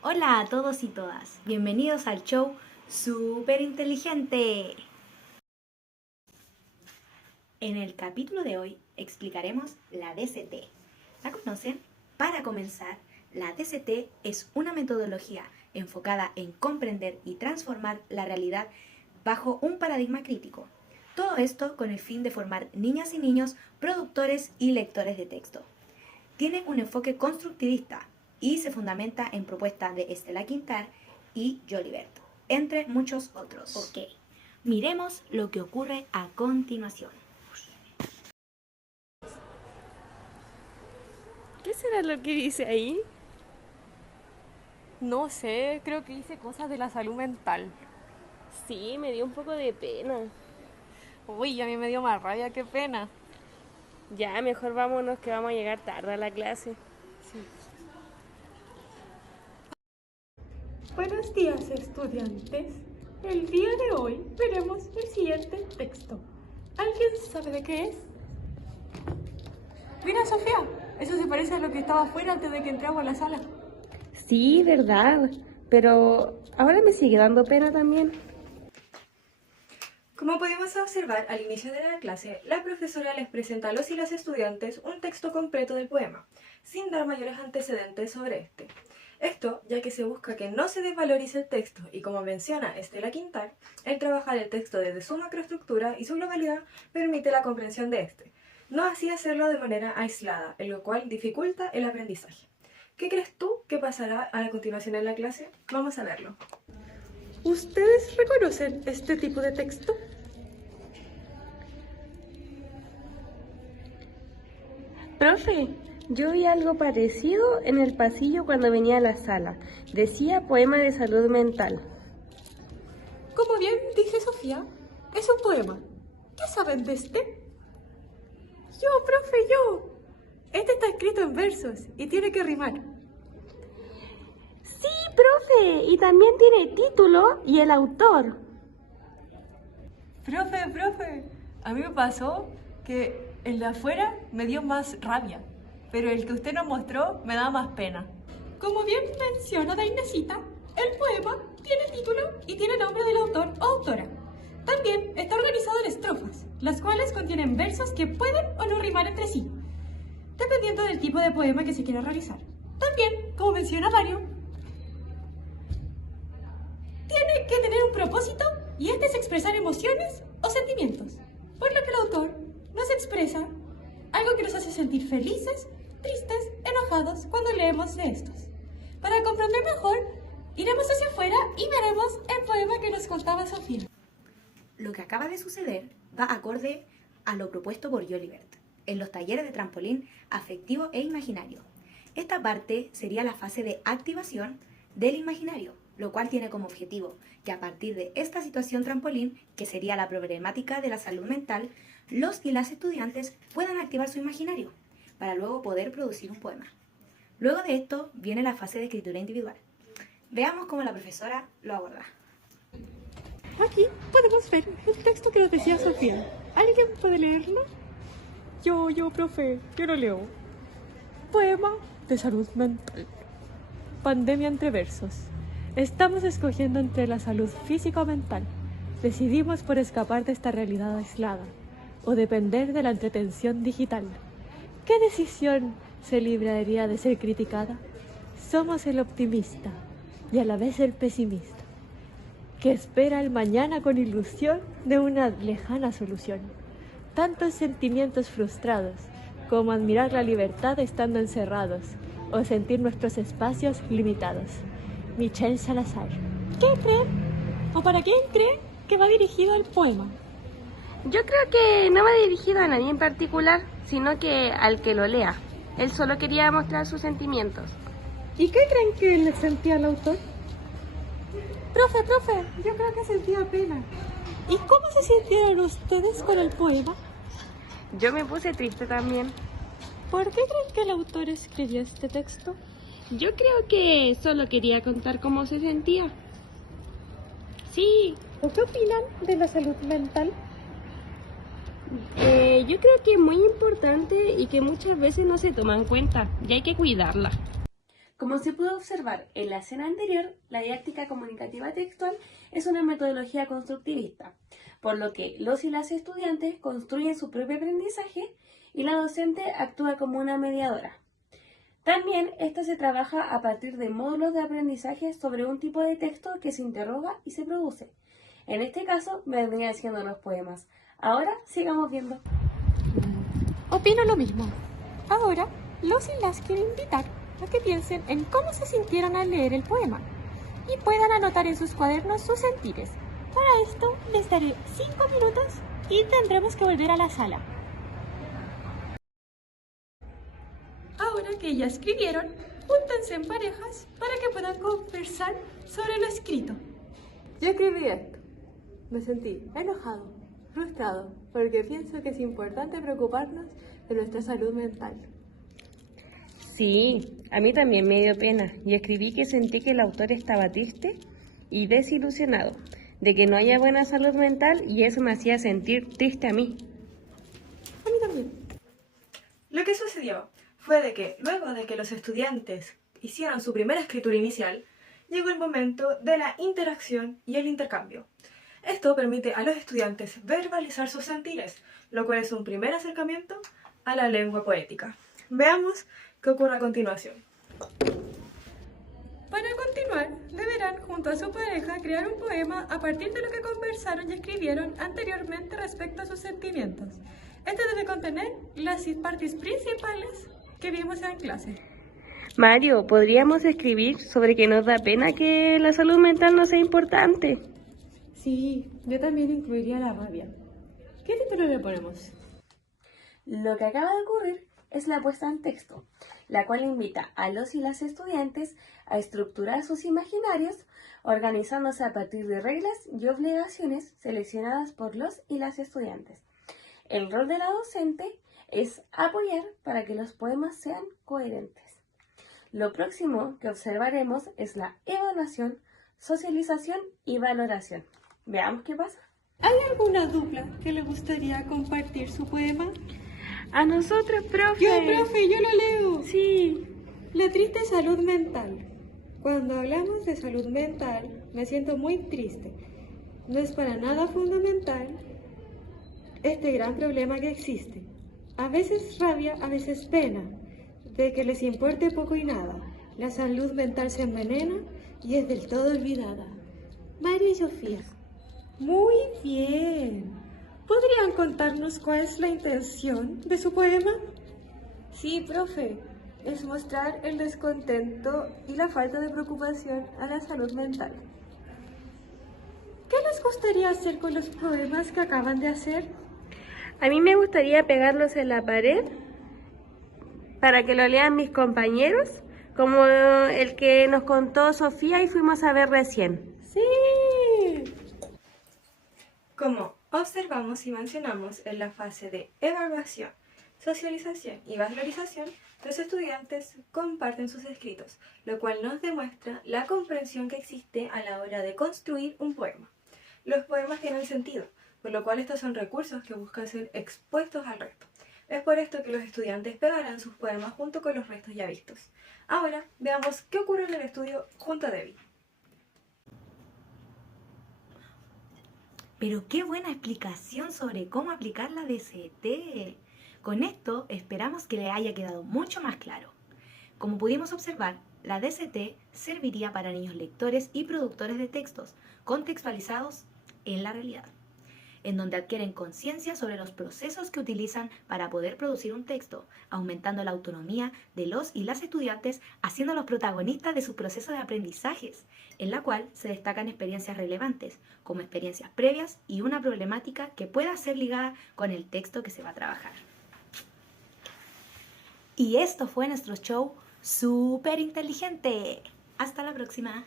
Hola a todos y todas, bienvenidos al show Súper Inteligente. En el capítulo de hoy explicaremos la DCT. ¿La conocen? Para comenzar, la DCT es una metodología enfocada en comprender y transformar la realidad bajo un paradigma crítico. Todo esto con el fin de formar niñas y niños productores y lectores de texto. Tiene un enfoque constructivista y se fundamenta en propuestas de Estela Quintal y Jolibert, entre muchos otros. Ok, miremos lo que ocurre a continuación. ¿Qué será lo que dice ahí? No sé, creo que dice cosas de la salud mental. Sí, me dio un poco de pena. Uy, a mí me dio más rabia, qué pena. Ya, mejor vámonos que vamos a llegar tarde a la clase. Buenos días, estudiantes. El día de hoy veremos el siguiente texto. ¿Alguien sabe de qué es? Mira, Sofía, eso se parece a lo que estaba afuera antes de que entramos a la sala. Sí, verdad. Pero ahora me sigue dando pena también. Como pudimos observar al inicio de la clase, la profesora les presenta a los y las estudiantes un texto completo del poema, sin dar mayores antecedentes sobre este. Esto ya que se busca que no se desvalorice el texto y, como menciona Estela Quintal, el trabajar el texto desde su macroestructura y su globalidad permite la comprensión de este, no así hacerlo de manera aislada, en lo cual dificulta el aprendizaje. ¿Qué crees tú que pasará a la continuación en la clase? Vamos a verlo. ¿Ustedes reconocen este tipo de texto? Profe, yo vi algo parecido en el pasillo cuando venía a la sala. Decía poema de salud mental. Como bien dice Sofía, es un poema. ¿Qué saben de este? Yo, profe, yo. Este está escrito en versos y tiene que rimar. Sí, profe, y también tiene título y el autor. Profe, a mí me pasó que el de afuera me dio más rabia, pero el que usted nos mostró me da más pena. Como bien menciona Dainesita, el poema tiene título y tiene nombre del autor o autora. También está organizado en estrofas, las cuales contienen versos que pueden o no rimar entre sí, dependiendo del tipo de poema que se quiera realizar. También, como menciona Dario, tiene que tener un propósito y este es expresar emociones o sentimientos, por lo que el autor nos expresa algo que nos hace sentir felices, tristes, enojados cuando leemos de estos. Para comprender mejor, iremos hacia afuera y veremos el poema que nos contaba Sofía. Lo que acaba de suceder va acorde a lo propuesto por Jolibert en los talleres de trampolín afectivo e imaginario. Esta parte sería la fase de activación del imaginario, lo cual tiene como objetivo que a partir de esta situación trampolín, que sería la problemática de la salud mental, los y las estudiantes puedan activar su imaginario para luego poder producir un poema. Luego de esto viene la fase de escritura individual. Veamos cómo la profesora lo aborda. Aquí podemos ver el texto que nos decía Sofía. ¿Alguien puede leerlo? Yo, profe, yo lo leo. Poema de salud mental. Pandemia entre versos. Estamos escogiendo entre la salud física o mental. Decidimos por escapar de esta realidad aislada o depender de la entretención digital. ¿Qué decisión se libraría de ser criticada? Somos el optimista y a la vez el pesimista, que espera el mañana con ilusión de una lejana solución. Tantos sentimientos frustrados como admirar la libertad estando encerrados o sentir nuestros espacios limitados. Michelle Salazar. ¿Qué creen? ¿O para quién creen que va dirigido el poema? Yo creo que no va dirigido a nadie en particular, sino que al que lo lea. Él solo quería mostrar sus sentimientos. ¿Y qué creen que le sentía el autor? Profe, yo creo que sentía pena. ¿Y cómo se sintieron ustedes con el poema? Yo me puse triste también. ¿Por qué creen que el autor escribió este texto? Yo creo que solo quería contar cómo se sentía. Sí, ¿O qué opinan de la salud mental? yo creo que es muy importante y que muchas veces no se toma en cuenta y hay que cuidarla. Como se pudo observar en la escena anterior, la didáctica comunicativa textual es una metodología constructivista, por lo que los y las estudiantes construyen su propio aprendizaje y la docente actúa como una mediadora. También esta se trabaja a partir de módulos de aprendizaje sobre un tipo de texto que se interroga y se produce. En este caso vendrían siendo los poemas. Ahora sigamos viendo. Opino lo mismo. Ahora, los y las quiero invitar a que piensen en cómo se sintieron al leer el poema y puedan anotar en sus cuadernos sus sentires. Para esto les daré 5 minutos y tendremos que volver a la sala. Ahora que ya escribieron, júntense en parejas para que puedan conversar sobre lo escrito. Yo escribí esto. Me sentí enojado, frustrado, porque pienso que es importante preocuparnos de nuestra salud mental. Sí, a mí también me dio pena y escribí que sentí que el autor estaba triste y desilusionado de que no haya buena salud mental y eso me hacía sentir triste a mí. A mí también. Lo que sucedió fue de que luego de que los estudiantes hicieron su primera escritura inicial, llegó el momento de la interacción y el intercambio. Esto permite a los estudiantes verbalizar sus sentires, lo cual es un primer acercamiento a la lengua poética. Veamos qué ocurre a continuación. Para continuar, deberán junto a su pareja crear un poema a partir de lo que conversaron y escribieron anteriormente respecto a sus sentimientos. Este debe contener las partes principales que vimos en clase. Mario, ¿podríamos escribir sobre que nos da pena que la salud mental no sea importante? Sí, yo también incluiría la rabia. ¿Qué título le ponemos? Lo que acaba de ocurrir es la puesta en texto, la cual invita a los y las estudiantes a estructurar sus imaginarios, organizándose a partir de reglas y obligaciones seleccionadas por los y las estudiantes. El rol de la docente es apoyar para que los poemas sean coherentes. Lo próximo que observaremos es la evaluación, socialización y valoración. Veamos qué pasa. ¿Hay alguna dupla que le gustaría compartir su poema? A nosotros, profe. Profe, yo lo leo. Sí. La triste salud mental. Cuando hablamos de salud mental, me siento muy triste. No es para nada fundamental este gran problema que existe. A veces rabia, a veces pena, de que les importe poco y nada. La salud mental se envenena y es del todo olvidada. María y Sofía. Muy bien. ¿Podrían contarnos cuál es la intención de su poema? Sí, profe, es mostrar el descontento y la falta de preocupación a la salud mental. ¿Qué les gustaría hacer con los poemas que acaban de hacer? A mí me gustaría pegarlos en la pared para que lo lean mis compañeros, como el que nos contó Sofía y fuimos a ver recién. ¡Sí! Como observamos y mencionamos en la fase de evaluación, socialización y valorización, los estudiantes comparten sus escritos, lo cual nos demuestra la comprensión que existe a la hora de construir un poema. Los poemas tienen sentido, por lo cual estos son recursos que buscan ser expuestos al resto. Es por esto que los estudiantes pegarán sus poemas junto con los restos ya vistos. Ahora veamos qué ocurre en el estudio junto a Debbie. Pero qué buena explicación sobre cómo aplicar la DCT. Con esto esperamos que le haya quedado mucho más claro. Como pudimos observar, la DCT serviría para niños lectores y productores de textos contextualizados en la realidad, en donde adquieren conciencia sobre los procesos que utilizan para poder producir un texto, aumentando la autonomía de los y las estudiantes, haciéndolos protagonistas de su proceso de aprendizajes, en la cual se destacan experiencias relevantes, como experiencias previas y una problemática que pueda ser ligada con el texto que se va a trabajar. Y esto fue nuestro show súper inteligente. Hasta la próxima.